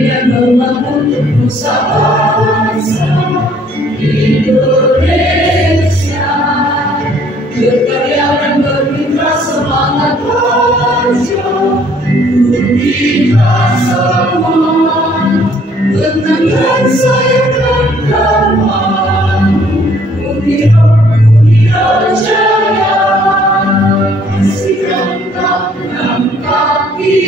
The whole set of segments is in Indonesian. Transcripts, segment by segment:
Dan membangun nusa bangsa Indonesia, berkarya dan bermitra semangat kerja kita semua, tenangkan saya dan kawan Unira Jaya, pastikan tangan kaki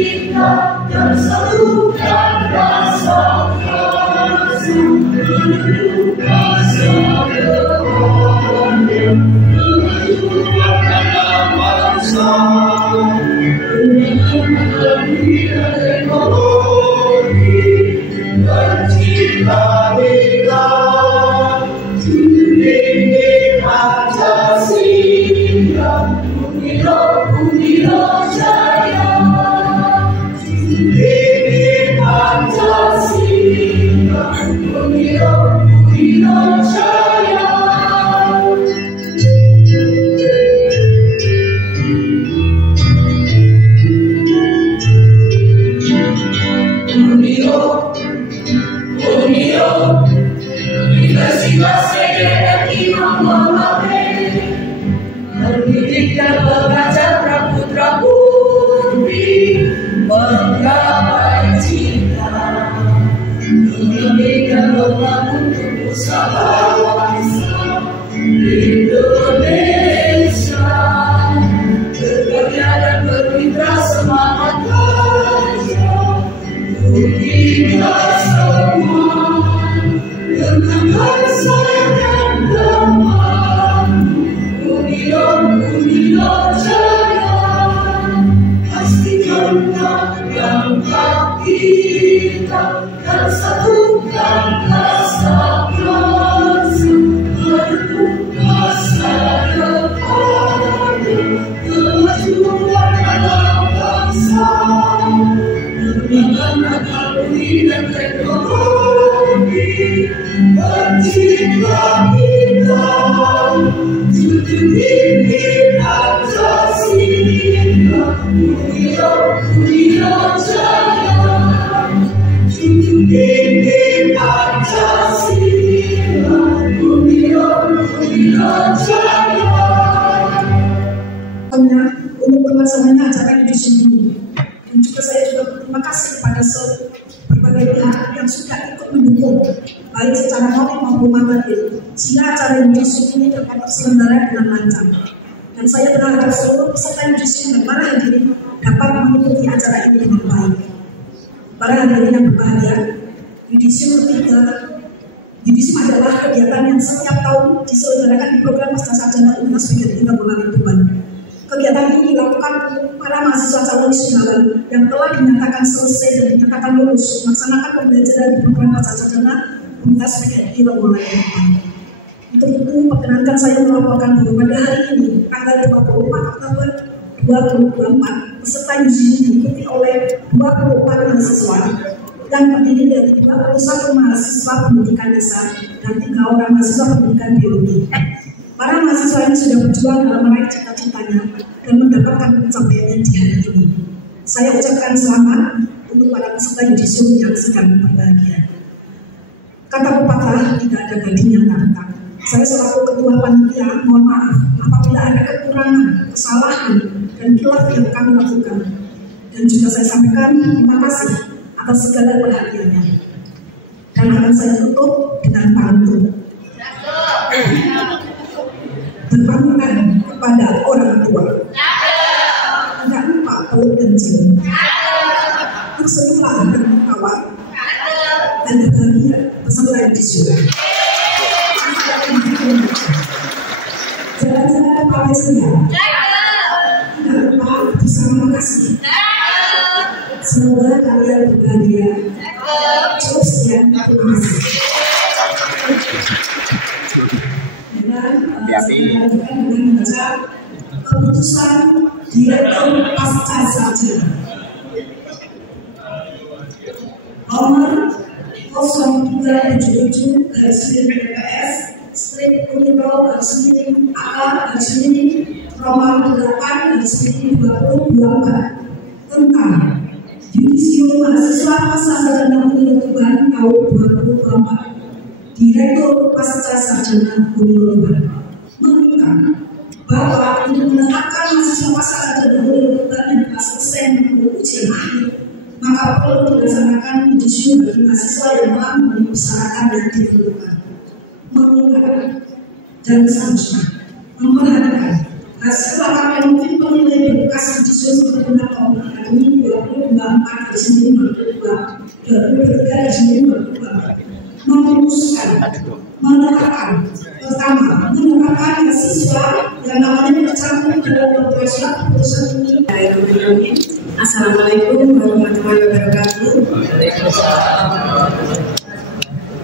kita dan satukan rasa kasih menuju masa depan kemajuan anak bangsa dengan gembira teknologi bercita-cita tunjukkan Pancasila Unira Jaya. Pendidikan pengajar praputra putri menggapai cita, mendidikan membangun nusa bangsa Indonesia, berkarya dan bermitra semangat kerja kita semua, tenangkan saya dan teman Unira Jaya, pastikan tangan kaki kita dan satukan rasa kasih menuju masa depan kemajuan anak bangsa dengan teknologi dan teknologi bercita-cita tunjukkan Pancasila Unira Jaya, tunjukkan Pancasila Unira Jaya. Untuk pelaksananya acara ini di sini, dan juga saya juga berterima kasih kepada berbagai pihak yang sudah ikut mendukung, baik secara moral maupun materi, sehingga acara yudisium ini dapat terselenggara dengan lancar. Dan saya berharap seluruh peserta yudisium dan para hadirin dapat mengikuti acara ini dengan baik. Para hadirin yang berbahagia, yudisium adalah kegiatan yang setiap tahun diselenggarakan di program Pasca Sarjana UNAS Wilayah Mulai Tuban. Kegiatan ini dilakukan untuk para mahasiswa calon wisudawan yang telah dinyatakan selesai dan dinyatakan lulus melaksanakan pembelajaran di program Pasca Sarjana UNAS Wilayah Mulai Tuban. Untuk itu, perkenankan saya melaporkan bahwa pada hari ini, tanggal 24 Oktober 2024, peserta yudisium diikuti oleh 24 mahasiswa yang terdiri dari 21 mahasiswa pendidikan dasar dan 3 orang mahasiswa pendidikan biologi. Para mahasiswa ini sudah berjuang dalam meraih cita-citanya dan mendapatkan pencapaiannya di hari ini. Saya ucapkan selamat untuk para peserta yudisium yang sedang berbahagia. Kata pepatah, tidak ada gading yang tak retak. Saya selaku ketua panitia mohon maaf apabila ada kekurangan, kesalahan, dan khilaf yang kami lakukan. Dan juga saya sampaikan terima kasih atas segala perhatiannya. Dan akan saya tutup dengan pantun. Berpamitan kepada orang tua. Tidak lupa peluk dan cium. Tersenyumlah dengan kawan. Dan bahagia bersama di surga. Jalan-jalan ke Palestina. Tidak lupa bersama kasih. Semoga kalian berbahagia. Cukup sekian, terima kasih. Dan saya lanjutkan dengan membaca keputusan Direktur Pasca Sarjana nomor 0377 DPS strip Uniro AA Roman 8 2024 tentang Yudisium Mahasiswa Pasca Sarjana Uniro Tuban tahun 2024. Direktur Pasca Sarjana Uniro Tuban meminta bahwa untuk menetapkan mahasiswa pasca sarjana Uniro Tuban yang telah selesai menempuh ujian akhir, maka perlu dilaksanakan yudisium bagi mahasiswa yang telah memenuhi persyaratan yang ditentukan. Mengingat dan seharusnya memperhatikan hasil lengkap yang mungkin penilai berkas yudisium seperti tahun akademik 2024/2022 memutuskan menetapkan pertama mahasiswa yang namanya tercantum dalam beberapa surat keputusan ini. Assalamualaikum warahmatullahi wabarakatuh.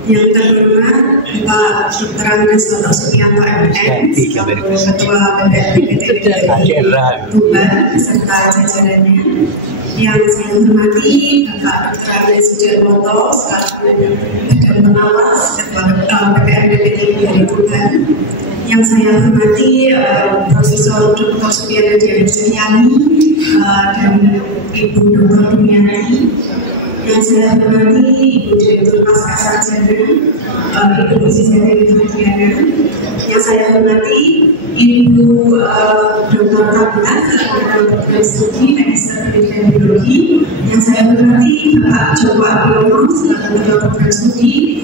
Yang terhormat Bapak Dr. Andres Toto Supianto MM, Ketua BPPT Tuban beserta jajarannya. Yang saya hormati Bapak Dr. Andres Sujarwoto selaku Badan Pengawas Ketua BPPT dari Tuban. Yang saya hormati Profesor Dr. Supianto Dewi Suryani dan Ibu Dr. Dumiati. Yang saya hormati Ibu Direktur Pasca Sarjana Ibu Zizati Fadiana. Yang saya hormati Ibu Dr. Tabula Program Studi Magister Pendidikan Biologi. Yang saya hormati Bapak Joko Abiono selaku Ketua Program Studi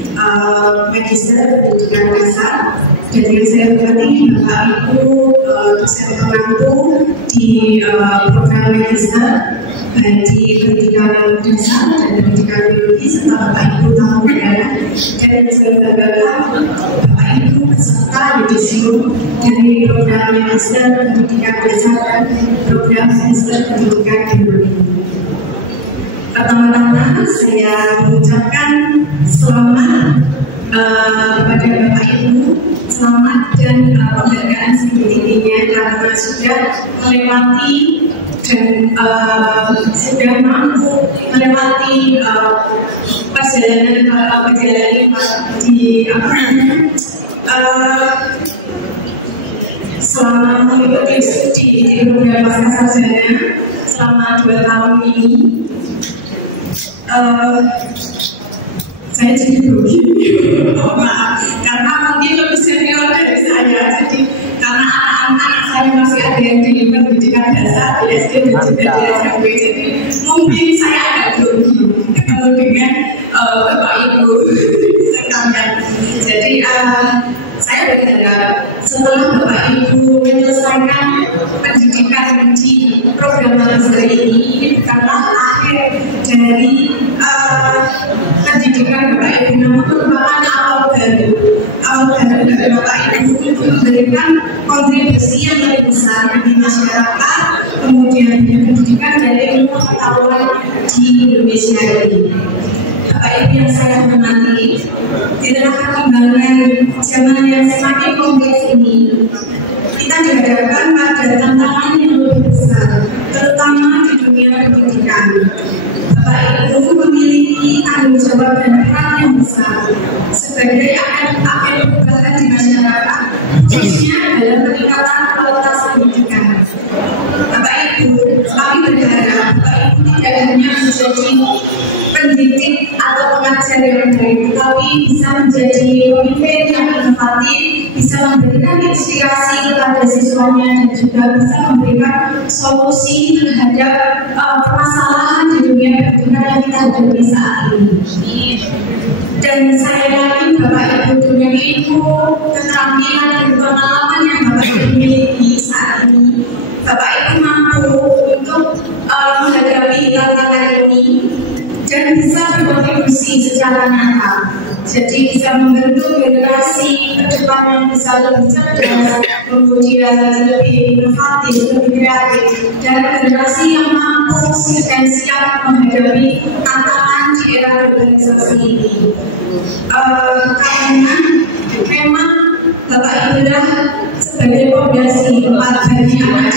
Magister Pendidikan Dasar. Dan yang saya hormati Bapak Ibu dosen pengampu di program Magister di pendidikan dasar dan pendidikan biologi serta Bapak Ibu tamu undangan. Dan yang saya banggakan Bapak Ibu peserta yudisium dari program Magister Pendidikan Dasar dan program Magister Pendidikan Biologi. Pertama-tama saya mengucapkan selamat kepada Bapak Ibu, selamat dan penghargaan setinggi-tingginya karena sudah melewati dan sudah mampu melewati perjalanan di selama mengikuti studi di program pasca sarjana selama 2 tahun ini. Saya jadi grogi, maaf, karena mungkin lebih senior dari saya. Jadi karena anak-anak saya masih ada yang di pendidikan dasar, di SD dan juga di SMP, jadi mungkin saya agak grogi ketemu dengan Bapak Ibu sekalian. Jadi saya berharap setelah Bapak Ibu menyelesaikan pendidikan di program magister ini bukanlah akhir dari pendidikan Bapak Ibu, namun merupakan awal baru dari Bapak Ibu untuk memberikan kontribusi yang lebih besar di masyarakat, kemudian pendidikan dan ilmu pengetahuan di Indonesia ini. Bapak Ibu yang saya hormati, di tengah perkembangan zaman yang semakin kompleks ini, kita dihadapkan pada tantangan yang lebih besar, terutama di dunia pendidikan. Bapak Ibu memiliki tanggung jawab dan peran yang besar sebagai agen perubahan di masyarakat, khususnya dalam peningkatan kualitas pendidikan. Bapak Ibu, kami berharap Bapak Ibu tidak hanya menjadi pendidik atau pengajar yang baik, tapi bisa menjadi pemimpin yang inovatif, bisa memberikan inspirasi kepada siswanya dan juga bisa memberikan solusi terhadap permasalahan di dunia pendidikan yang kita hadapi saat ini. Dan saya yakin Bapak Ibu dengan ilmu, keterampilan dan pengalaman yang Bapak Ibu miliki saat ini, Bapak Ibu mampu untuk menghadapi tantangan ini dan bisa berkontribusi secara nyata. Jadi bisa membentuk generasi ke depan yang bisa lebih cerdas, kemudian lebih inovatif, lebih kreatif, dan generasi yang mampu dan siap menghadapi tantangan di era globalisasi ini. Karena rekomendasi bagi anak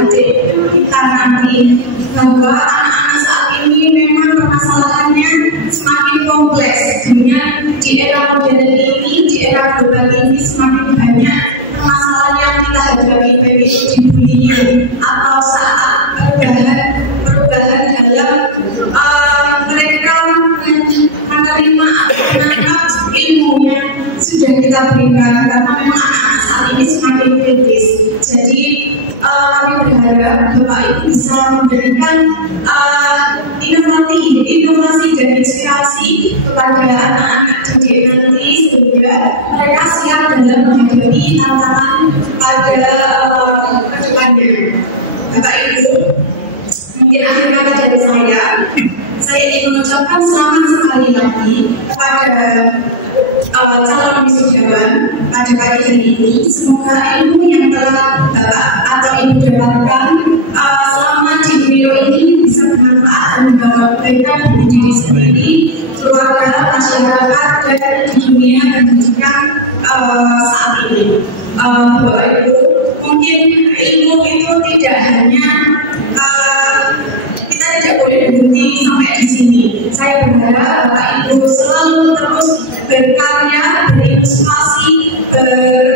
didik kita nanti bahwa anak-anak saat ini memang permasalahannya semakin kompleks dengan di era modern ini, di era global ini semakin banyak permasalahan yang kita hadapi, baik itu dibullying atau saat perubahan dalam mereka menerima atau menangkap ilmu yang sudah kita berikan, karena memang anak-anak saat ini semakin kritis. Jadi kami berharap Bapak Ibu bisa memberikan inovasi dan inspirasi kepada anak-anak didik nanti sehingga mereka siap dalam menghadapi tantangan pada kedepannya. Bapak Ibu, mungkin akhir kata dari saya ingin mengucapkan selamat sekali lagi kepada calon wisudawan pada pagi hari ini. Semoga ilmu yang telah Bapak atau Ibu dapatkan selama di biro ini bisa bermanfaat dan memberikan bagi diri sendiri, keluarga, masyarakat, dan di dunia pendidikan saat ini. Bapak Ibu, mungkin ilmu itu tidak hanya kita tidak boleh berhenti sampai di sini. Saya berharap Bapak Ibu selalu terus berkarya, berinovasi,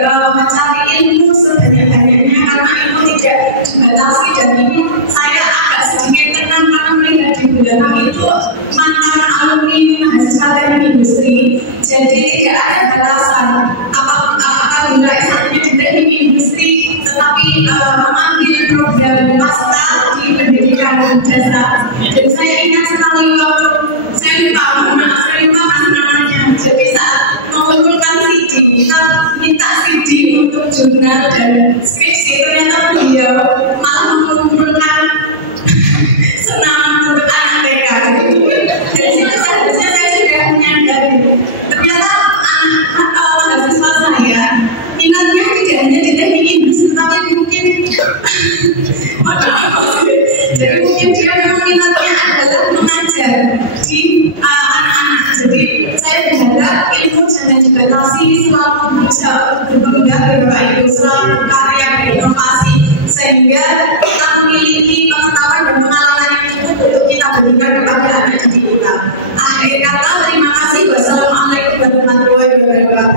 mencari ilmu sebanyak-banyaknya, karena ilmu tidak dibatasi. Dan ini saya agak sedikit tenang karena melihat di belakang itu mantan alumni mahasiswa teknik industri. Jadi tidak ada batasan. Apabila S1 di teknik industri, tetapi mengambil program master di pendidikan dasar. Dan saya ingat sekali waktu saya lupa mas namanya. Jadi saat mengumpulkan CD, kita minta CD untuk jurnal dan skripsi, ternyata beliau malah mengumpulkan senam untuk anak TK. Dari situ seharusnya saya sudah menyadari ternyata anak mahasiswa saya minatnya tidak hanya di teknik industri, tapi mungkin jadi mungkin dia memang minatnya adalah mengajar di anak-anak. Jadi saya berharap ilmu jangan dibatasi, selalu bisa berkembang, Bapak Ibu selalu berkarya dan inovasi sehingga kita memiliki pengetahuan dan pengalaman yang cukup untuk kita berikan kepada anak didik kita. Akhir kata, terima kasih. Wassalamualaikum warahmatullahi wabarakatuh.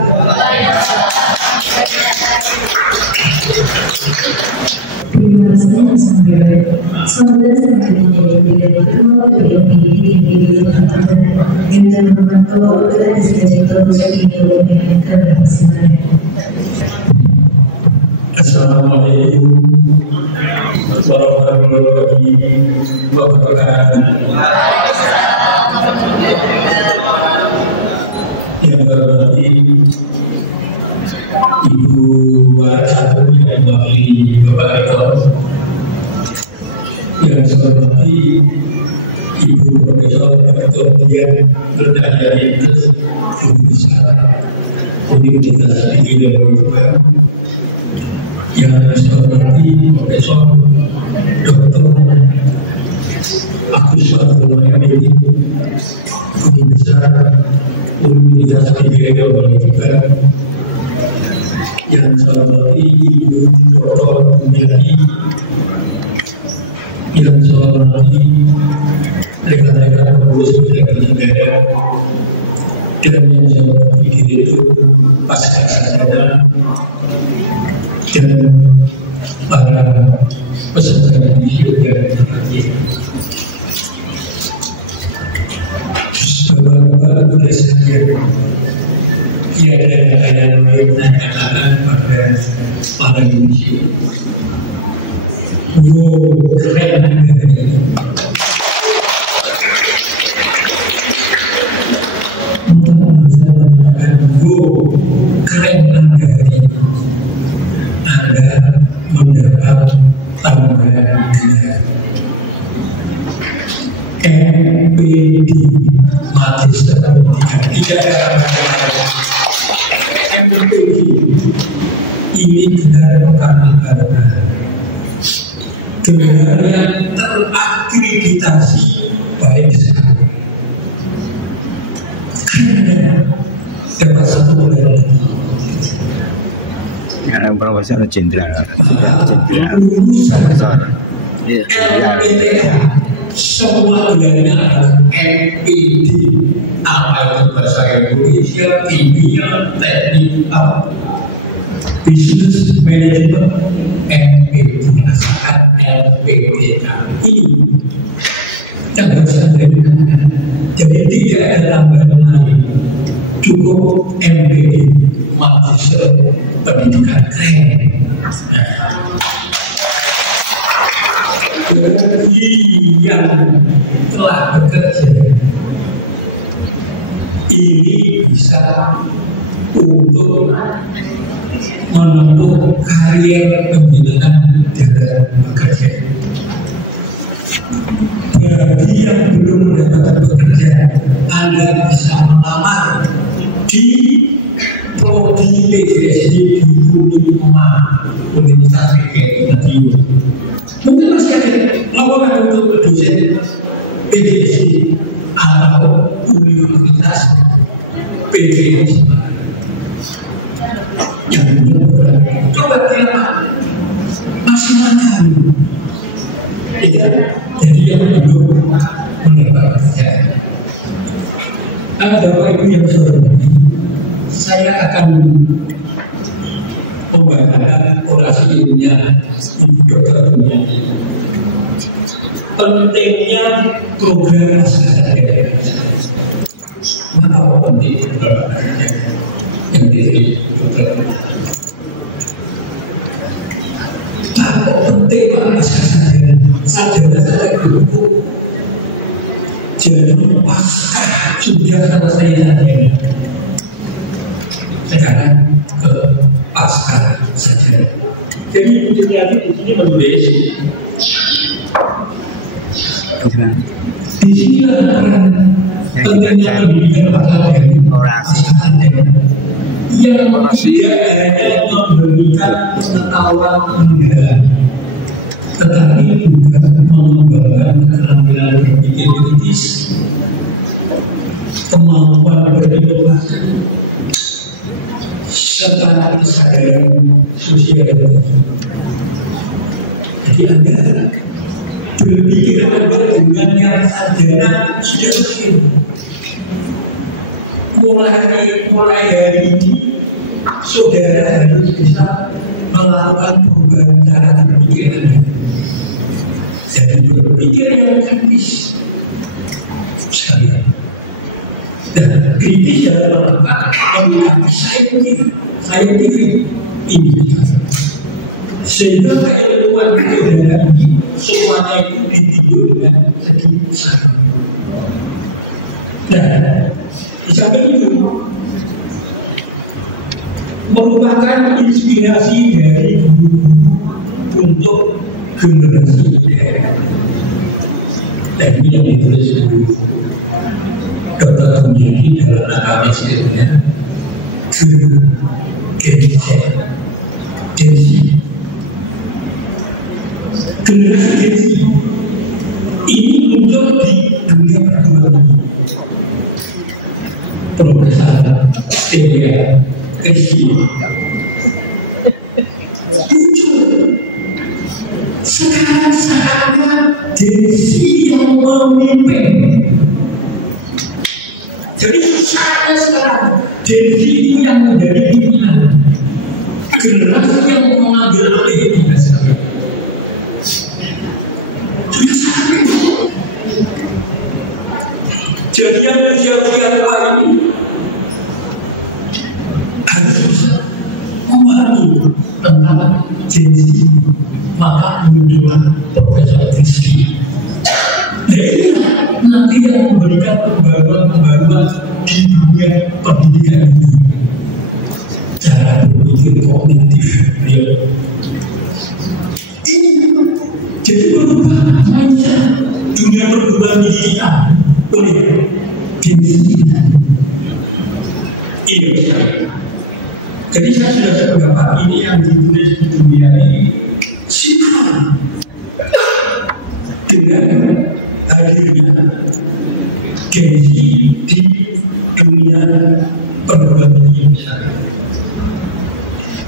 Terima kasih sampai saudara sekalian tidak terlalu berlebih dan memantau dan sedikit terus menginginkan keberhasilan. Assalamualaikum warahmatullahi wabarakatuh. Yang berarti Ibu Warasatu yang mewakili Bapak Rektor, yang saya hormati Ibu Profesor Dr. Dian Berdayaritas Universitas Indonesia, yang saya hormati Profesor Dr. Agus Wartono Universitas Indonesia, yang saya hormati Ibu Dr. Bunjani, yang saya hormati rekan-rekan pengurus negara, dan yang saya hormati Direktur Pasca Sarjana dan para peserta didik yang berbahagia. Bapak-bapak boleh saja tiada yang lain menanyakan pada para Indonesia. Keren dari saya mengatakan keren dari Anda mendapat tambahan gelar MPD Magister tidak MPD ini gelar karena gelar yang terakreditasi baik sekali. Karena dapat satu gelar Yang profesor jenderal. Profesor. Iya. Semua gelarnya adalah MPD. Apa itu bahasa Indonesia, kimia, teknik, business management, MPD. Asalkan MPD ini yang harus Anda dengarkan. Jadi tidak ada tambahan lain, cukup MPD, Magister Pendidikan Keren. Bagi yang telah bekerja ini bisa untuk menempuh karier pembinaan dalam bekerja. Bagi yang belum mendapatkan bekerja, Anda bisa melamar di prodi PGSD di Unima Universitas Madiun. Mungkin masih ada lowongan untuk dosen PGSD atau Universitas PGSD yang benar. Coba kira masih makan, ya, jadi yang belum mendapat kerja. Bapak Ibu yang hormati, saya akan membacakan orasi ilmiah Ibu Dr. Dunia. Pentingnya program masyarakat daerah. Mengapa penting program masyarakat yang diberi dokter? Apa penting masyarakat daerah? Sarjana saya dulu. Jadi pasca sudah selesai sarjana. Sekarang ke pasca saja. Jadi Ibu Triati di sini menulis. Di sini peran pentingnya pendidikan orasi yang tidak hanya memberikan pengetahuan mendalam, tetapi juga mengembangkan keterampilan berpikir kritis, kemampuan berinovasi, serta kesadaran sosial. Jadi Anda berpikir dengan yang sarjana sudah mungkin. Mulai hari ini saudara harus bisa melakukan perubahan cara berpikir Anda. Jadi berpikir yang kritis sekalian. Dan kritis dalam menggunakan saintifik indikator. Sehingga keilmuan saudara ini semuanya itu ditinjau dengan segi sama. Nah, di samping itu merupakan inspirasi dari guru-guru untuk generasi daerah. Dan ini yang ditulis guru Dr. Dunia dalam naskah istilahnya Gensi. Generasi Gensi ini muncul di dunia perguruan Profesor Telia Rizky muncul sekarang saatnya Gensi yang memimpin. Jadi saatnya sekarang Gensi itu yang menjadi pimpinan, generasi yang mengambil alih tugas. Sudah sampai. Jadi yang usia-usia tua ini harus bisa memahami tentang Gensi, maka muncullah Profesor Rizky. Dia nanti yang memberikan pembaruan di dunia pendidikan ini. Cara berpikir kognitif dia. Ini jadi berubah mindset dunia perguruan tinggi kita oleh Gensi. Iya. Jadi saya sudah sependapat ini yang ditulis di dunia ini siapa dengan hadirnya Gensi di dunia perguruan tinggi misalnya.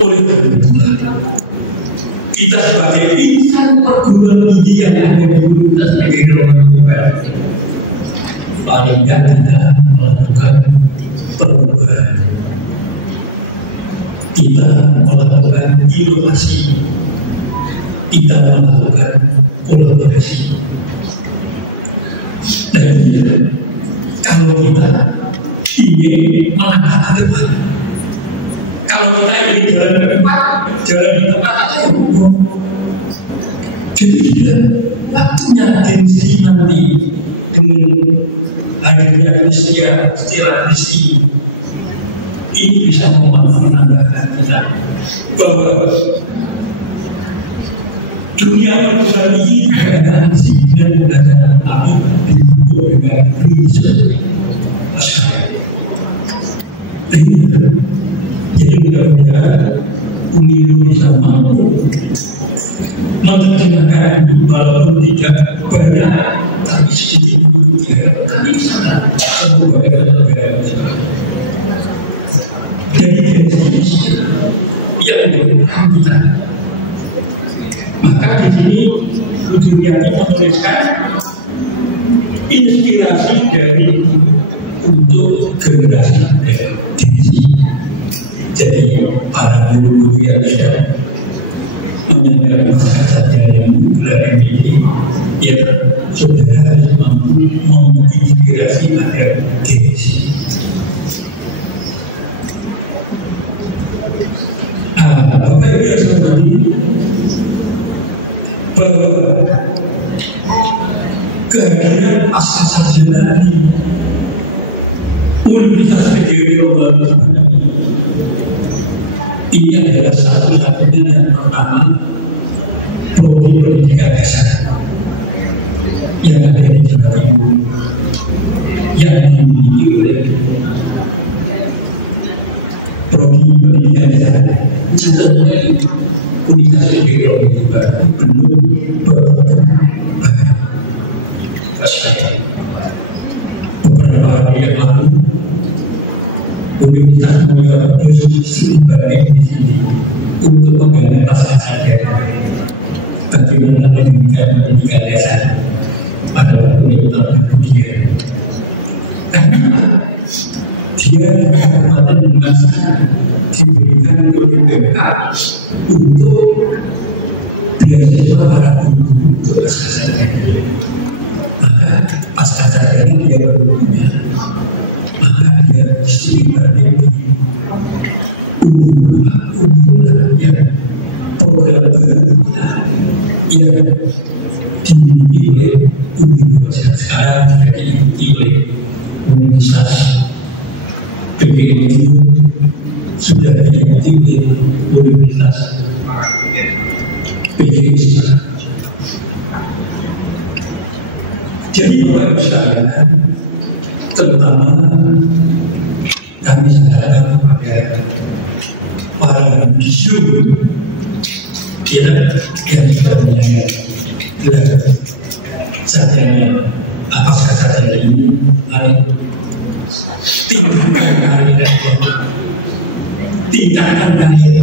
Oleh karena itulah kita sebagai insan perguruan tinggi yang ada di Universitas Negeri Roman Tuban paling tidak kita melakukan perubahan, kita melakukan inovasi, kita melakukan kolaborasi. Dan kalau kita ingin melangkah ke depan, kalau kita ingin jalan ke depan, jalan di tempat apa yang hukum. Jadi waktunya tensi nanti dengan hadirnya istilah Kristi ini bisa menambahkan kita bahwa dunia perguruan tinggi dengan disiplin dan tapi didukung dengan riset. Jadi mudah-mudahan Uni Indonesia mampu menerjemahkan walaupun tidak banyak tapi sedikit tapi sangat sebuah negara. Jadi yang kita maka di sini Rudiani menuliskan inspirasi dari untuk generasi diri. Jadi para guru yang sudah menyampaikan masa yang gelar ini, ya saudara harus mampu menginspirasi pada diri. Bapak Ibu yang saya hormati, bahwa kehadiran pasca sarjana di Universitas Negeri Roman Tuban ini adalah satu-satunya yang pertama prodi pendidikan dasar yang ada di Jawa Timur yang dimiliki oleh prodi pendidikan dasar Universitas Negeri Roman Tuban belum beberapa hari yang lalu Universitas Universitas baik di sini untuk menggali pasca sarjana bagaimana pendidikan dasar pada waktu itu kemudian karena dia kesempatan masa diberikan oleh BPK untuk beasiswa para guru untuk pasca sarjana. Maka pasca sarjana dia berguna, maka dia istimewa di unggulan yang program berguna yang dimiliki oleh universitas sekarang sudah diikuti oleh Universitas PGRI, sudah diikuti oleh Universitas PGRI sekarang. Jadi Bapak sekalian, terutama kami sampaikan kepada para bisu yang sudah menjadi gelar sarjana pasca sarjana ini, tingkatkan karir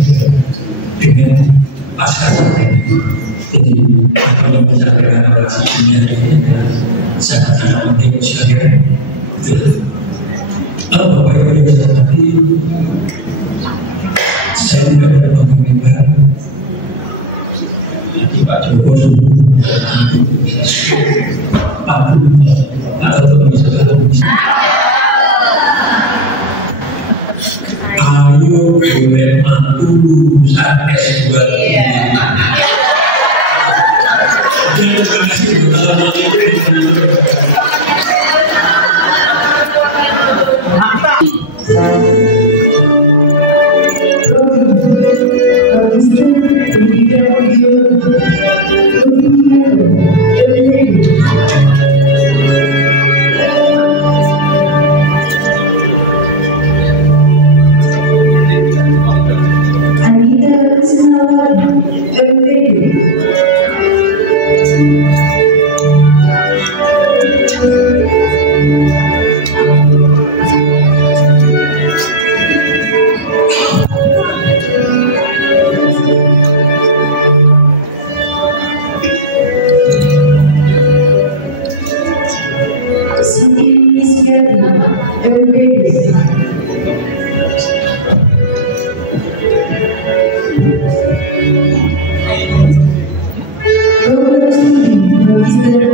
dengan pasca sarjana. Jadi kalau misalkan relasi dunia ini sangat penting sekali. Bapak Ibu yang saya hormati, saya tidak ada pengumuman nanti Pak Joko atau misalkan ayo boleh mampu sampai sebuah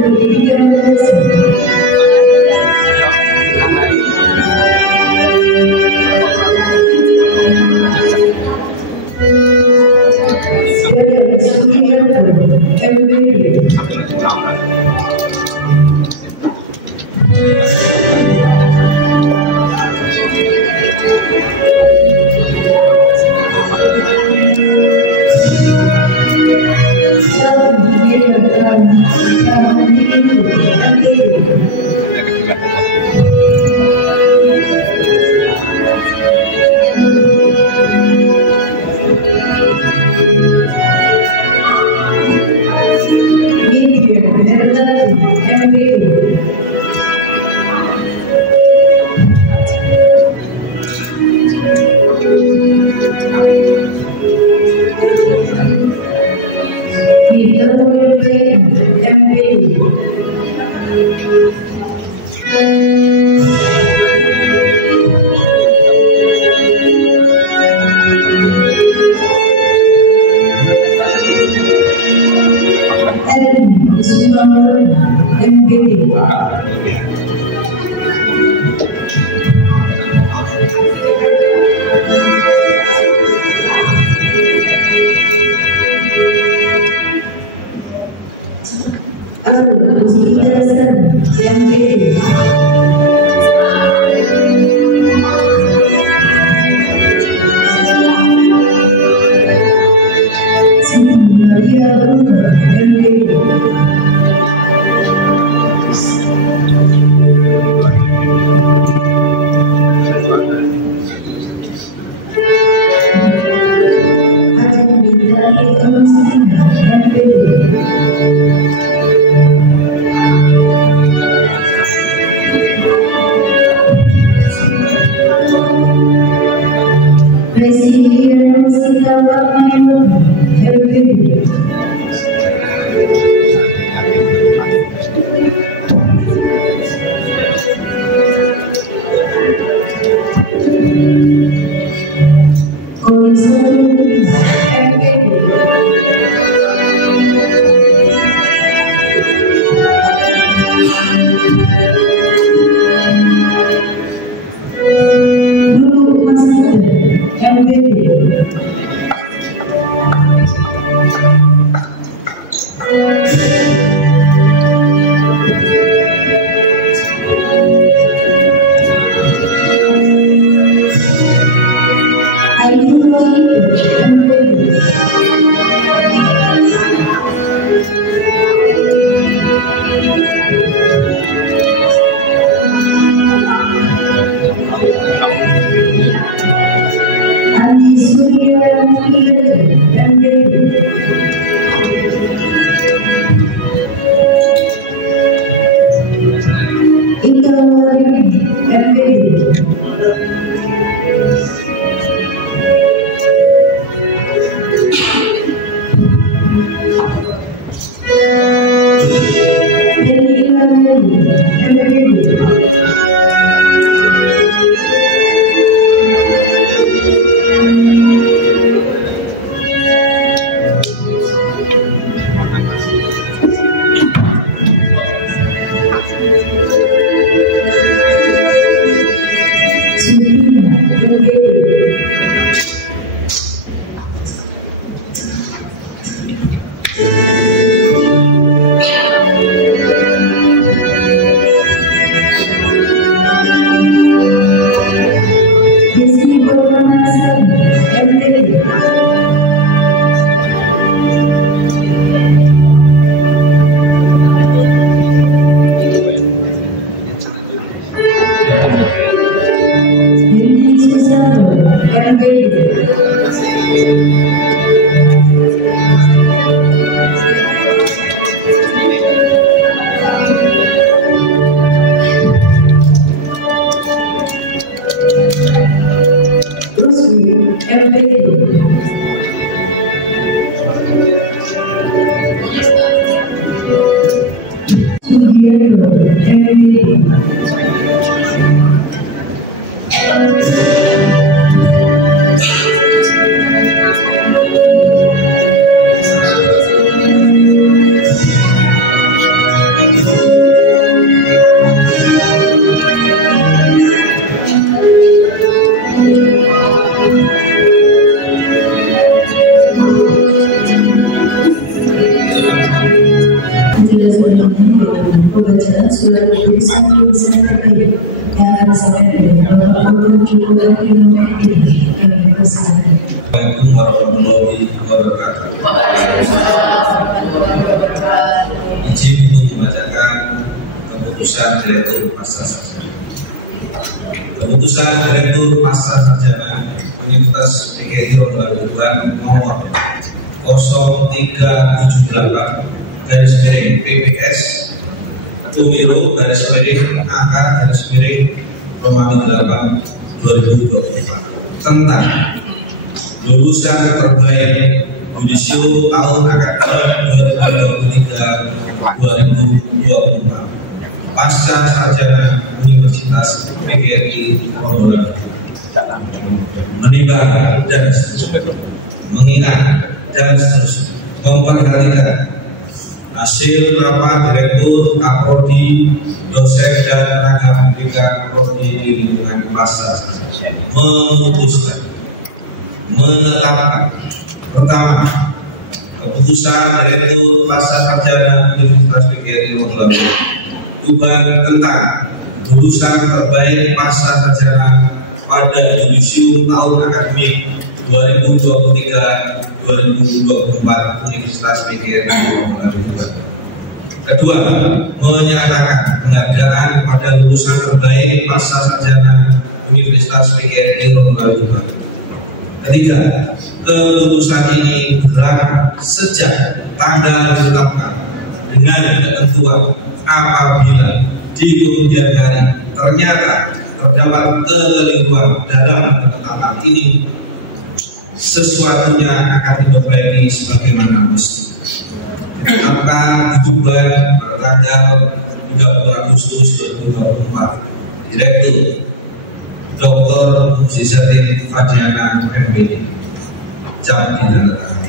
Pendidikan Dasar. Badan Sugiharto, MPD. Assalamualaikum warahmatullahi wabarakatuh. Izin untuk membacakan keputusan Direktur Pasca Sarjana. Keputusan Direktur Pasca Sarjana Universitas PGRI Rombongan nomor 0378 PPS Tumiro AK Romawi 8 2024 tentang lulusan terbaik Yudisium tahun akademik 2023-2024 pasca sarjana Universitas PGRI Rombongan menimbang dan mengingat dan seterusnya memperhatikan hasil rapat direktur, kaprodi, dosen dan tenaga pendidikan prodi di lingkungan pasca memutuskan menetapkan pertama keputusan direktur pasca sarjana Universitas PGRI Rombongan Tuban tentang lulusan terbaik pasca sarjana pada Yudisium tahun akademik 2023-2024 Universitas PGRI Rombongan. Kedua, menyatakan penghargaan pada lulusan terbaik pasca sarjana Universitas PGRI Rombongan. Ketiga, kelulusan ini berlaku sejak tanggal ditetapkan dengan ketentuan apabila di kemudian hari ternyata terdapat kekeliruan dalam penetapan ini, sesuatunya akan diperbaiki sebagaimana mesti. Ditetapkan di Tuban pada tanggal 30 Agustus 2024. Direktur Dr. Mujizatin Fadiana MPD. Jam ditandatangani.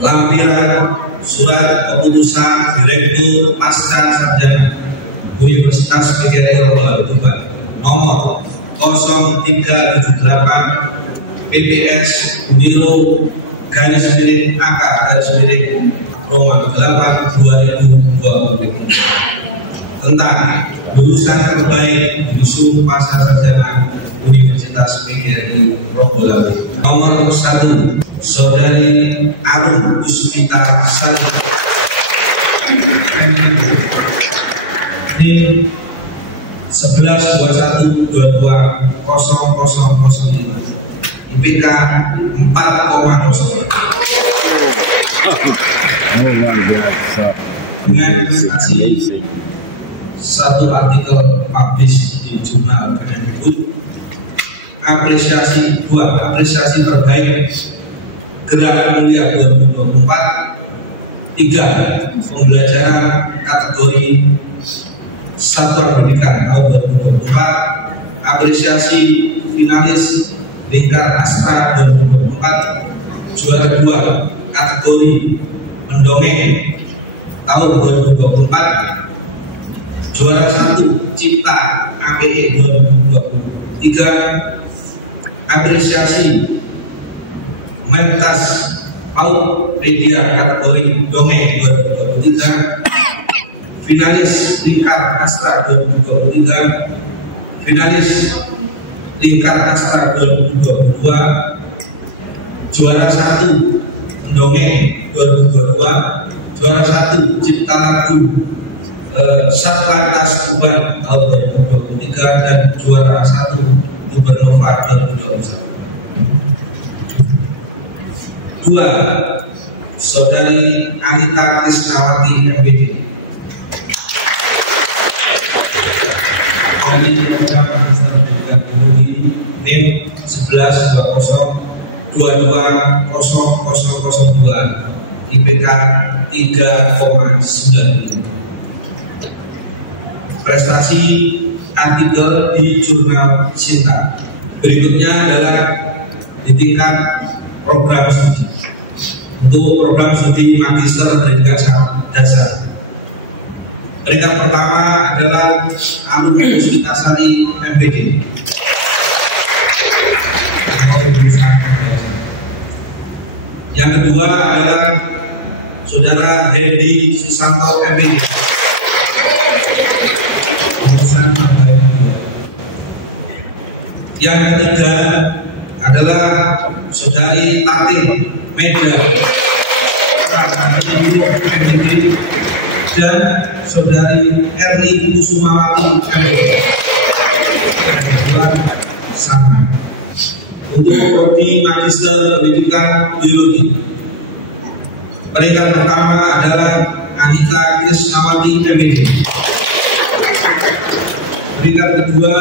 Lampiran surat keputusan Direktur Pasca Sarjana Universitas PGRI Rombongan nomor 0378 PPS Uniro AK Rombongan 8 2024 tentang lulusan terbaik Yudisium Pasca Sarjana Universitas PGRI Rombongan nomor 1 Saudari Arum Puspita Sari ini 11/21/22/0005 IPK 4,0 dengan prestasi satu artikel publish di jurnal Kemendikbud. Apresiasi terbaik Gerak Mulia 2024. 3. Pembelajaran kategori Satuan Pendidikan tahun 2024. Apresiasi finalis Lingkar Astra 2024. Juara 2 kategori Mendongeng tahun 2024. Juara 1 Cipta APE 2023. Apresiasi Mentas PAUD Media kategori Dongeng 2023. Finalis Lingkar Astra 2023. Finalis Lingkar Astra 2022. Juara 1 Mendongeng 2022. Juara 1 Cipta Lagu Satlantas Tuban tahun 2023 dan juara 1 Supernova 2021. 2. Saudari Anita Krisnawati MPD dari program Magister Pendidikan Biologi NIM 11/22/02002 IPK 3,9. Prestasi artikel di jurnal Sinta. Berikutnya adalah di tingkat program studi. Untuk program studi Magister Pendidikan Dasar, peringkat pertama adalah Arum Puspita Sari MPD. Yang kedua adalah Saudara Hedi Susanto MPD. Lulusan Bapak Ibu. Yang ketiga adalah Saudari Tatin Meda MPD dan Saudari Erli Kusumawati MPD. Sama. Untuk prodi Magister Pendidikan Biologi, peringkat pertama adalah Anita Krisnawati MPD. Peringkat kedua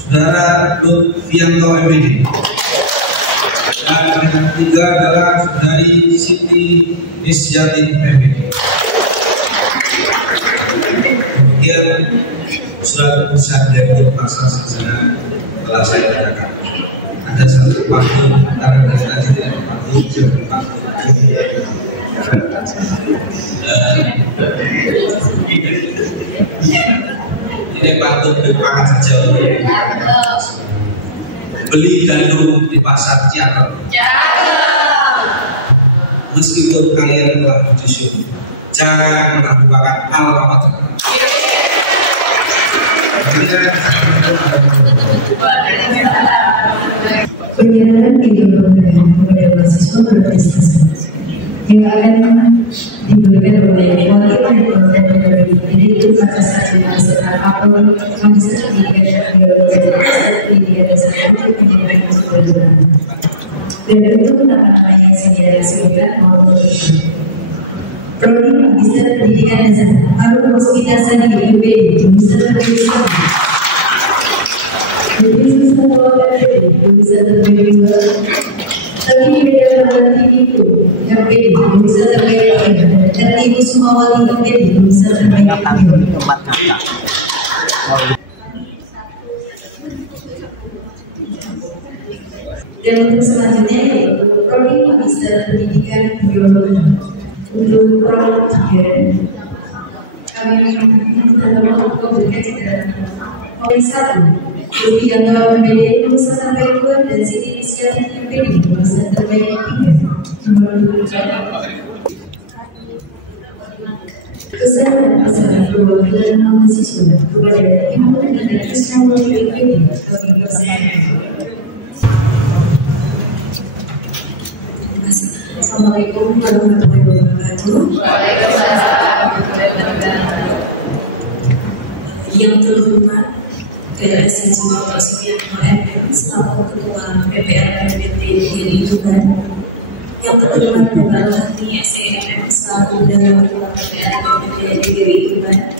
Saudara Lutfianto MPD. Dan peringkat ketiga adalah Saudari Siti Nisjati MPD. Kemudian surat keputusan Direktur Pasar Sarjana telah saya katakan. Ada satu waktu karena tadi tidak waktu ini pantun berpangkat saja. Beli gandum di pasar Ciater. Meskipun kalian telah bersyukur, jangan pernah lupakan alma mater. Penyerahan ideologi kepada mahasiswa berprestasi yang akan diberikan oleh wakil dari Direktur Pasar Sarjana serta apel Magister Pendidikan Biologi Pendidikan Dasar Pendidikan Sekolah. Dan itu nama-nama yang saya sebutkan maupun prodi Magister Pendidikan Dasar Arun Hospitasa di UB Jurusan Pendidikan. Bisa terbaik juga, tapi beda berarti itu yang beda bisa terbaik dan ibu Sumawati yang beda bisa terbaik. Dan untuk selanjutnya yaitu prodi Magister Pendidikan Biologi. Untuk prodi 3 kami memberikan poin 1. Lutfianto MPD lulusan terbaik 2 dan Siti Nisjati MPD lulusan terbaik 3. Pesan dan pesan perwakilan mahasiswa kepada Ibu dan Krisnawati MPD kami persilakan. Assalamualaikum warahmatullahi wabarakatuh. Yang terhormat PLS Haji Bapak Sugiarto MM selaku Ketua PPR PPT DKI Tuban, yang terhormat Bapak Lati SEMM selaku Ketua PPR PPT DKI Tuban,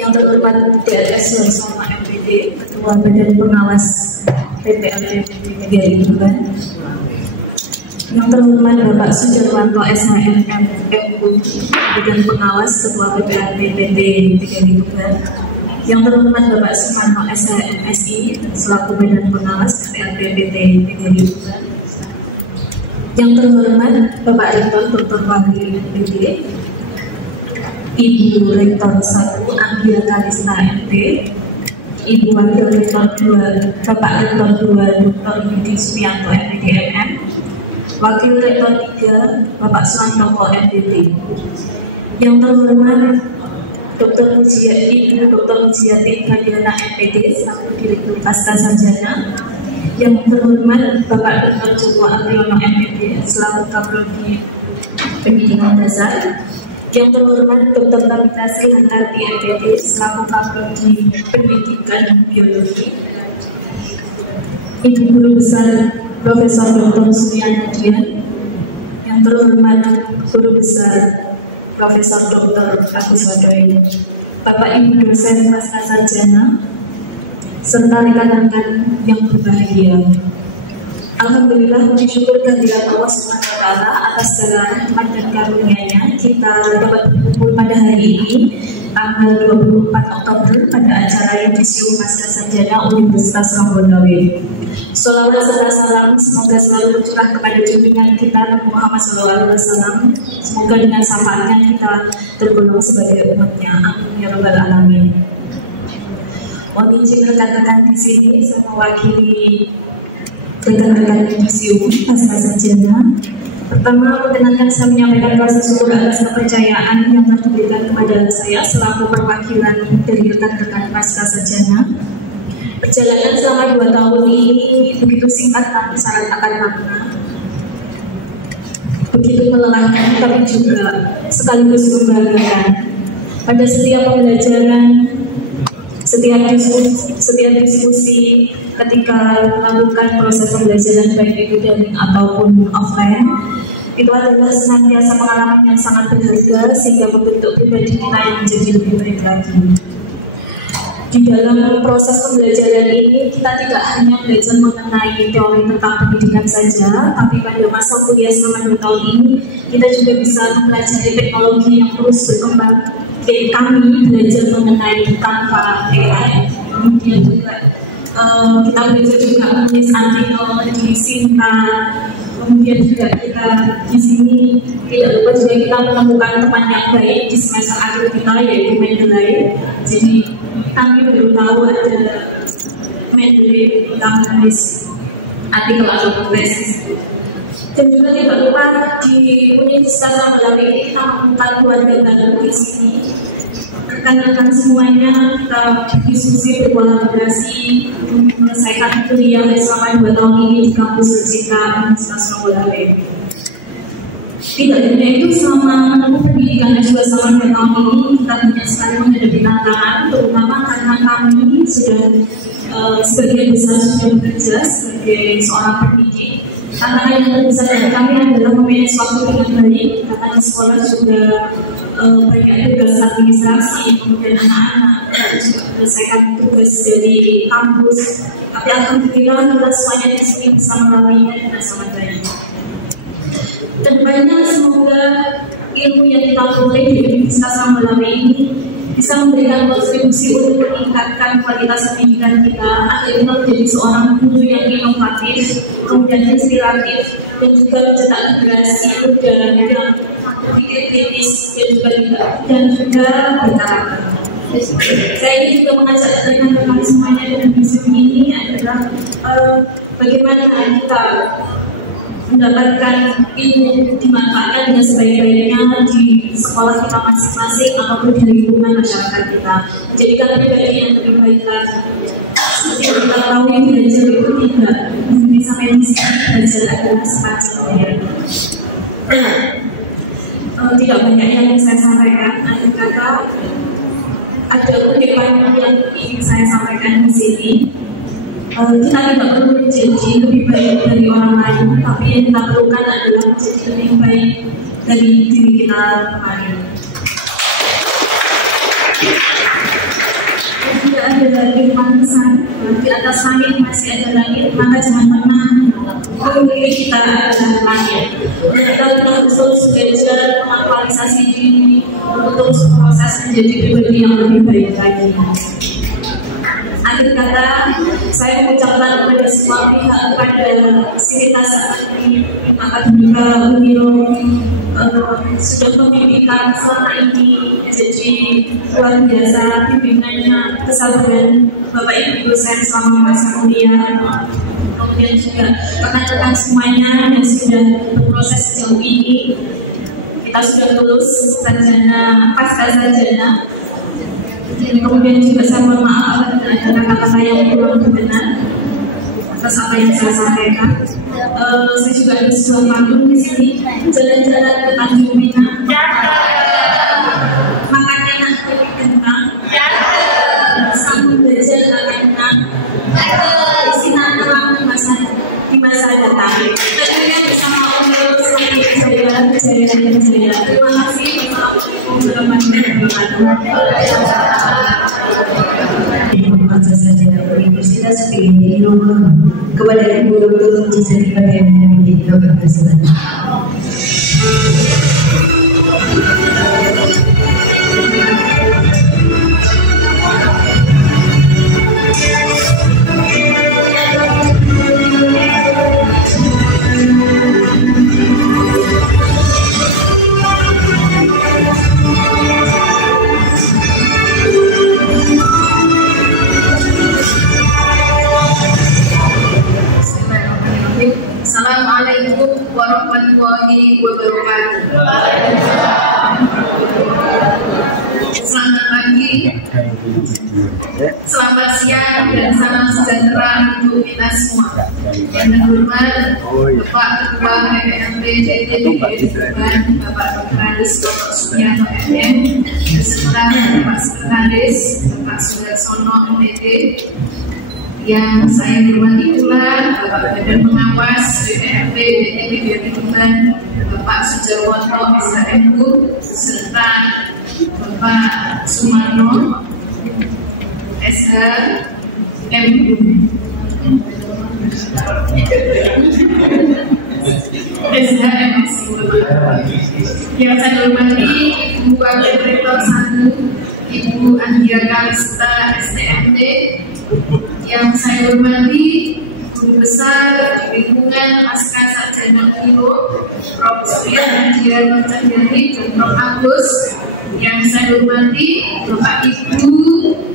yang terhormat DLS Sursoma MPD Ketua Badan Pengawas PPR PPT DKI Tuban, yang terhormat Bapak Sujarwanto SHMM MU Badan Pengawas Ketua PPR PPT DKI Tuban, yang terhormat Bapak Sumarno SHMSI selaku Badan Pengawas PPR PPT DKI Tuban, yang terhormat Bapak Rektor Dr. Wahri MPD, Ibu Rektor 1 Anggia Kalista MP, Ibu Wakil Rektor 2 Bapak Rektor 2 Dr. Yudi Supianto MPD MM, Wakil Rektor 3 Bapak Suantoko MPD, yang terhormat Dr. Ibu Dr. Mujiati Fadiana MPD selaku Direktur Pasca Sarjana, yang terhormat Bapak Dr. Joko Apriono MPD selaku Kaprodi Pendidikan Dasar, yang terhormat Dr. Tabita Srihantarti MPD selaku Kaprodi Pendidikan Biologi, Ibu Guru Besar Profesor Dr. Surya Nadian, yang terhormat Guru Besar Profesor Dr. Agus Wadoyo, Bapak Ibu dosen pasca sarjana, serta rekan-rekan yang berbahagia. Alhamdulillah, puji syukur kehadirat Allah SWT atas segala rahmat dan karunia-Nya kita dapat berkumpul pada hari ini, tanggal 24 Oktober pada acara Yudisium Pasca Sarjana Universitas Rambonawe. Sholawat serta salam semoga selalu tercurah kepada junjungan kita Nabi Muhammad SAW. Semoga dengan syafaatnya kita tergolong sebagai umatnya. Amin ya rabbal alamin. Mohon izin rekan-rekan di sini saya mewakili rekan-rekan Yudisium Pasca Sarjana Pertama, perkenankan saya menyampaikan rasa syukur atas kepercayaan yang telah diberikan kepada saya selaku perwakilan dari rekan-rekan Pasca Sarjana. Perjalanan selama 2 tahun ini begitu singkat tapi syarat akan makna. Begitu melelahkan tapi juga sekaligus membanggakan. Pada setiap pembelajaran, setiap diskusi ketika melakukan proses pembelajaran baik itu daring ataupun offline, itu adalah senantiasa pengalaman yang sangat berharga sehingga membentuk pribadi kita yang menjadi lebih baik lagi. Di dalam proses pembelajaran ini kita tidak hanya belajar mengenai teori tentang pendidikan saja, tapi pada masa kuliah selama 2 tahun ini kita juga bisa mempelajari teknologi yang terus berkembang. Jadi kami belajar mengenai Canva AI, kemudian juga kita belajar juga menulis artikel di Sinta, kemudian juga kita di sini tidak lupa juga kita menemukan teman yang baik di semester akhir kita yaitu Mendeley. Jadi kami baru tahu ada Mendeley tentang menulis artikel atau tesis. Dan juga tidak lupa di Universitas Sambalari ini kita menemukan keluarga baru di sini. Rekan-rekan semuanya kita berdiskusi, berkolaborasi untuk menyelesaikan kuliah selama 2 tahun ini di kampus Sarjana Universitas Sambalari. Tidak hanya itu, selama menempuh pendidikan S2 selama 2 tahun ini kita banyak sekali menghadapi tantangan, terutama karena kami sudah sebagian besar sudah bekerja sebagai seorang pendidik. Tantangan yang terbesar dari kami adalah memanage waktu dengan baik, karena di sekolah juga banyak tugas administrasi, kemudian anak-anak juga menyelesaikan tugas dari kampus. Tapi alhamdulillah kita semuanya di sini bisa melaluinya dengan sangat baik. Kedepannya semoga ilmu yang kita peroleh di Universitas Sambalari ini bisa memberikan kontribusi untuk meningkatkan kualitas pendidikan kita agar kita menjadi seorang guru yang inovatif, kemudian inspiratif, dan juga mencetak generasi muda yang berpikir kritis dan juga berkarakter. Saya ingin juga mengajak rekan-rekan semuanya dengan visi ini adalah bagaimana kita mendapatkan ilmu dimanfaatkan dengan sebaik-baiknya di sekolah kita masing-masing ataupun di lingkungan masyarakat kita. Jadikan pribadi yang lebih baik lagi. Seperti yang kita tahu yang belajar itu tidak berhenti sampai di sini, belajar adalah sepanjang hayat. Tidak banyak yang saya sampaikan. Akhir kata, ada kutipan yang ingin saya sampaikan di sini. Kita tidak perlu menjadi lebih baik dari orang lain, tapi yang kita perlukan adalah menjadi lebih baik dari diri kita kemarin. Tidak ada firman pesan, di atas langit masih ada langit, maka jangan pernah milik kita adalah langit. Dan kita terus belajar mengaktualisasi diri untuk terus proses menjadi pribadi yang lebih baik lagi. Akhir kata, saya mengucapkan kepada semua pihak, kepada Sivitas Akademika Uniro sudah membimbingkan selama ini, jadi luar biasa bimbingannya, kesabaran Bapak Ibu dosen selama masa kuliah, kemudian juga rekan-rekan semuanya yang sudah berproses sejauh ini. Kita sudah lulus sarjana, pasca sarjana. Kemudian juga saya mohon maaf apabila ada kata-kata yang kurang berkenan atas apa yang saya sampaikan. Saya juga ada sebuah panggung di sini, jalan-jalan ke Tanjung Pinang, makan enak lebih kentang, sambung belajar akan enak, sinar terang di masa datang. Tentunya bersama Om seperti kejayaan. Terima kasih. Pasca Sarjana Universitas PGRI nomor kepada Ibu Dr. Cisari Perdana menjadi Dokter Presiden. Assalamualaikum warahmatullahi Selamat siang dan salam sejahtera untuk kita semua. Yang terhormat Bapak Ketua PPMP DPD Tuban, Bapak Dr. Andes Dr. Sugianto MM, beserta Bapak Sekretaris Bapak Sudarsono MPD. Yang saya hormati pula Bapak Badan Pengawas BPMP DPD Tuban, Bapak Sujarwoto SHMU, serta Bapak Sumarno SHMU. Yang saya hormati Ibu Wakil Rektor 1 Ibu Andia Kalista STMD. Yang saya hormati Guru Besar di lingkungan Pasca Sarjana Unilo Prof. Surya Andia Nurcandani dan Prof. Agus. Yang saya hormati Bapak Ibu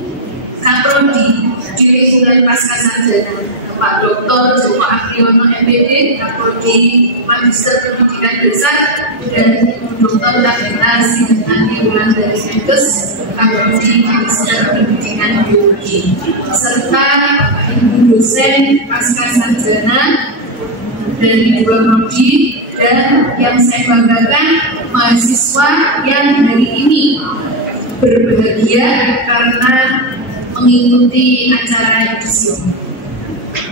Kaprodi di lingkungan Pasca Sarjana, Bapak Dr. Joko Akriono MPD, Kaprodi Magister Pendidikan Dasar, dan Ibu Dr. Tabita Singgani Wulandari Menkes, Kaprodi Magister Pendidikan Biologi, serta Ibu dosen Pasca Sarjana dari dua prodi, dan yang saya banggakan mahasiswa yang hari ini berbahagia karena mengikuti acara yudisium.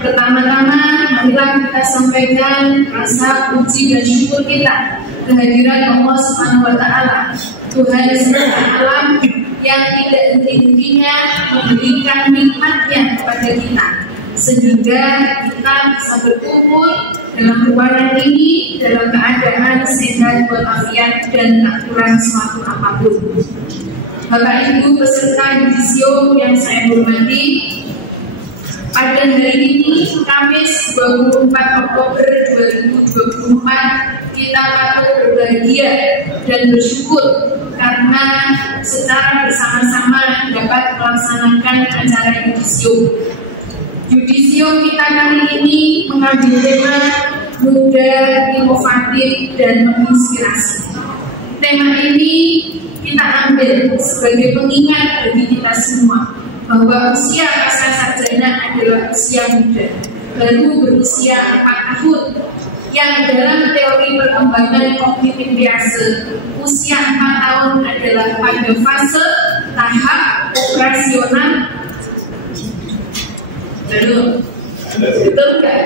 Pertama-tama, marilah kita sampaikan rasa puji dan syukur kita kehadiran Allah Subhanahu wa Ta'ala, Tuhan semesta alam yang tidak henti-hentinya memberikan nikmatnya kepada kita, sehingga kita bisa berkumpul dalam ruangan ini dalam keadaan sehat walafiat dan tak kurang suatu apapun. Bapak Ibu peserta yudisium yang saya hormati, pada hari ini Kamis 24 Oktober 2024 kita patut berbahagia dan bersyukur karena secara bersama-sama dapat melaksanakan acara yudisium. Yudisium kita kali ini mengambil tema muda, inovatif, dan menginspirasi. Tema ini kita ambil sebagai pengingat bagi kita semua bahwa usia pasca sarjana adalah usia muda, baru berusia 4 tahun, yang dalam teori perkembangan kognitif biasa usia 4 tahun adalah pada fase tahap operasional. Betul nggak?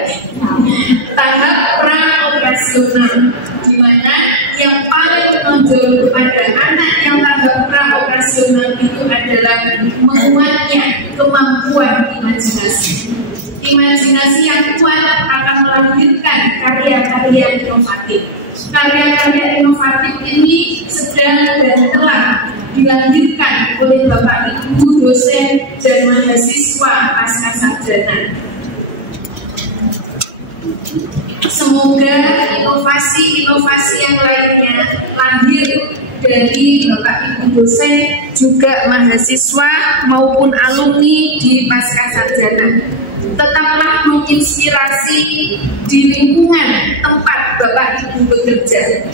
Tahap pra-operasional, di mana yang paling menonjol kepada anak yang tahap pra-operasional itu adalah menguatnya kemampuan imajinasi. Imajinasi yang kuat akan melahirkan karya-karya inovatif. Karya-karya inovatif ini sedang dan telah dilahirkan oleh Bapak Ibu dosen dan mahasiswa pasca sarjana. Semoga inovasi-inovasi yang lainnya lahir dari Bapak Ibu dosen, juga mahasiswa maupun alumni di pasca sarjana. Tetaplah menginspirasi di lingkungan tempat Bapak Ibu bekerja.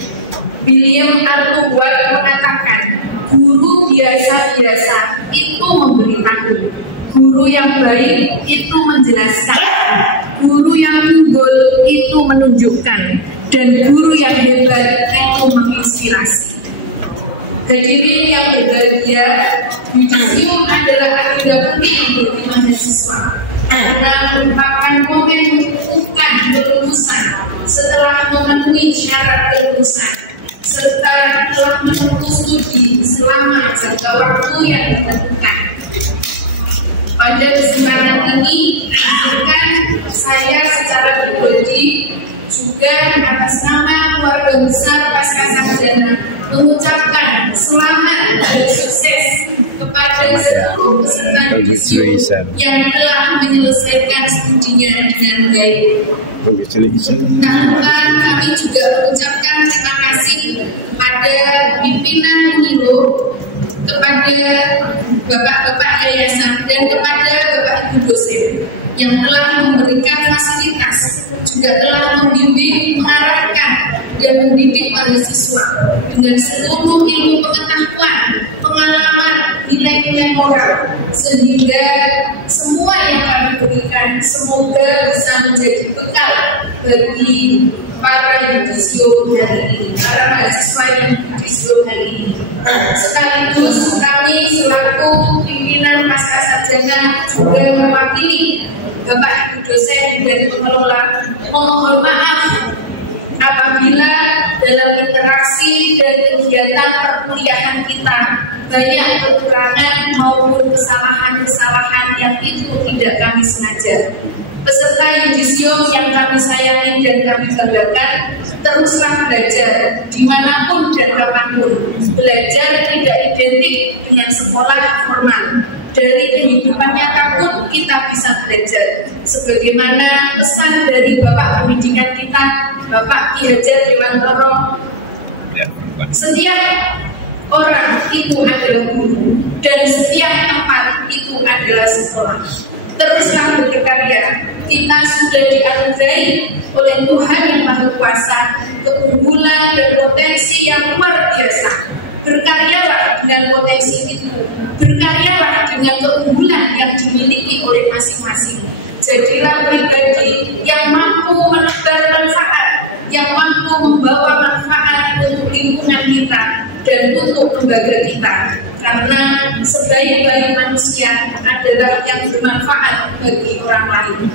William Arthur mengatakan, guru biasa-biasa itu memberitahu, guru yang baik itu menjelaskan, guru yang unggul itu menunjukkan, dan guru yang hebat itu menginspirasi. Hadirin yang berbahagia, yudisium adalah agenda penting bagi mahasiswa karena merupakan momen mengukuhkan kelulusan setelah memenuhi syarat kelulusan, serta telah menempuh studi selama jangka waktu yang ditentukan. Pada kesempatan ini, izinkan saya secara pribadi juga atas nama keluarga besar pasca sarjana mengucapkan selamat dan sukses kepada seluruh peserta yudisium yang telah menyelesaikan studinya dengan baik. Nah, kami juga mengucapkan terima kasih kepada pimpinan Unilo, kepada bapak-bapak yayasan, dan kepada bapak ibu dosen yang telah memberikan fasilitas, juga telah membimbing, mengarahkan, dan mendidik mahasiswa dengan seluruh ilmu pengetahuan, pengalaman, nilai-nilai moral, sehingga semua yang kami berikan semoga bisa menjadi bekal bagi para yudisio hari ini, para mahasiswa yang yudisio hari ini. Sekaligus kami selaku pimpinan pasca sarjana juga mewakili Bapak Ibu dosen dan pengelola memohon maaf apabila dalam interaksi dan kegiatan perkuliahan kita banyak kekurangan maupun kesalahan-kesalahan yang itu tidak kami sengaja. Peserta yudisium yang kami sayangi dan kami banggakan, teruslah belajar dimanapun dan kapanpun. Belajar tidak identik dengan sekolah formal. Dari kehidupan nyata pun kita bisa belajar. Sebagaimana pesan dari Bapak Pendidikan kita, Bapak Ki Hajar Dewantoro, setiap orang itu adalah guru dan setiap tempat itu adalah sekolah. Teruslah berkarya. Kita sudah dianugerahi oleh Tuhan Yang Maha Kuasa keunggulan dan potensi yang luar biasa. Berkaryalah dengan potensi itu, berkaryalah dengan keunggulan yang dimiliki oleh masing-masing. Jadilah pribadi yang mampu menebar manfaat, yang mampu membawa manfaat untuk lingkungan kita dan untuk lembaga kita. Karena sebaik-baik manusia adalah yang bermanfaat bagi orang lain.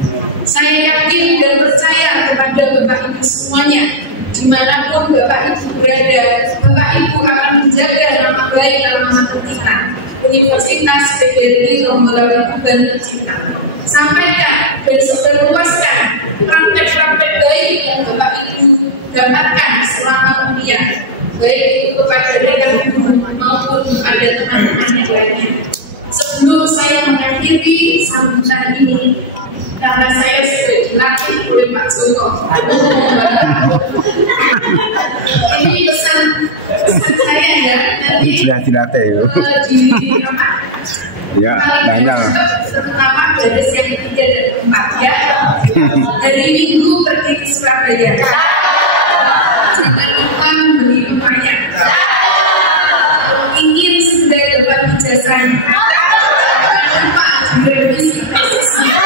Saya yakin dan percaya kepada Bapak Ibu semuanya, dimanapun Bapak Ibu berada, Bapak Ibu akan menjaga nama baik dalam nama kita, Universitas PGRI Rombongan Tuban kita. Sampaikan dan sebarluaskan praktek-praktek baik yang Bapak Ibu dapatkan selama kuliah, baik kepada rekan guru maupun kepada teman-teman yang lainnya. Sebelum saya mengakhiri sambutan ini, karena saya sudah dilatih oleh Pak Joko, ini pesan saya ya, nanti sudah dilatih di apa? Ya, banyak. Terutama baris yang 3 dan 4 ya. Hari Minggu pergi ke Surabaya. Jangan lupa beli rumahnya. Ingin sudah dapat ijazahnya. Jangan lupa direvisi tesisnya.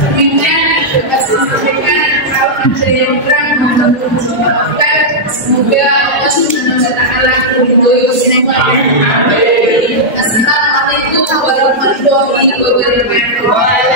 Kemudian dapat saya sampaikan kalau ada yang kurang mohon dimaafkan. Semoga Allah Subhanahu wa taala meridhoi semuanya. Assalamualaikum warahmatullahi wabarakatuh.